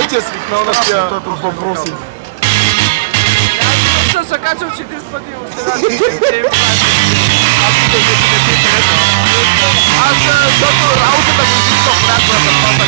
вече свикнал на тия въпроси. Аз съм се качал 4 пъти още една дни. Аз, защото работата го изисква в някаква заплата.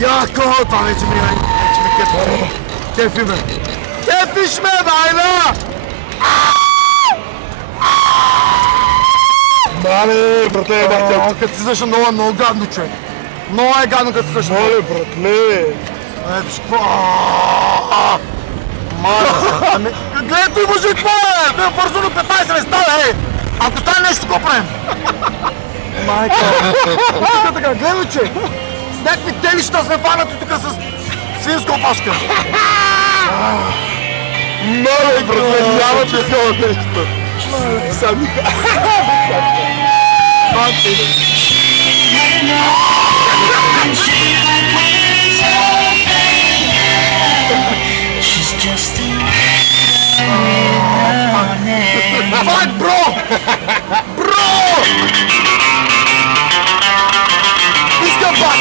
Яко, това вече ми кефи ме. Кефиш ме, Вайна! Мале, братле, братле. Като си също много гадно, човек. Много е гадно, като си също. Мале, братле. Ето ще какво? Мале. Гледай, той мъжик, какво е? Той е бързо до 15 не става, ей. Ако стане нещо, какво правим? Майка. Тук така, гледай, че. С някакви телища сме фанати тук с свинска опашка. Мале, братле, няма такова нещо. Сами. Fuck, bro! Bro! Искам фак!